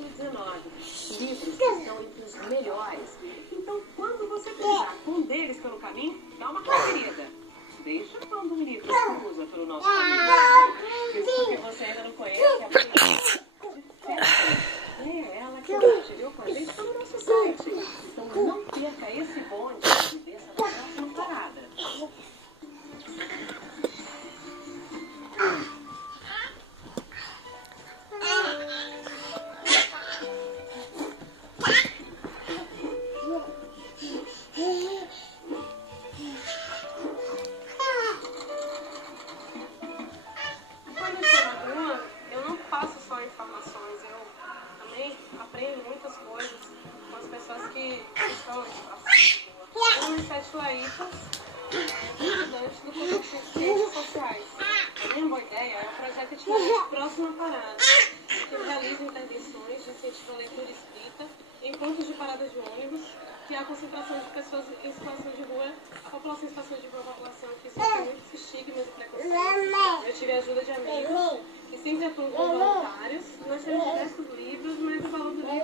século XIX. Livros que estão entre os melhores. Então, quando você cruzar com um deles pelo caminho, dá uma conferida. Desde quando um livro cruza pelo nosso caminho. Isso porque você ainda não conhece a Princesa de Festa. É ela que compartilhou com a gente pelo nosso site. Então, não perca esse bonde e desça na próxima parada. Aprendo muitas coisas com as pessoas que estão em situação. Eu me sete laicas, estudante do curso de Ciências Sociais. A minha boa ideia é um projeto itinerante Próxima Parada, que realiza intervenções de incentivo à leitura e escrita em pontos de paradas de ônibus, que há concentração de pessoas em situação de rua, a população em situação de rua, a população que sofre muitos estigmas e preconceitos. Eu tive a ajuda de amigos que sempre atuam como voluntários. Nós temos diversos livros, mas o valor do livro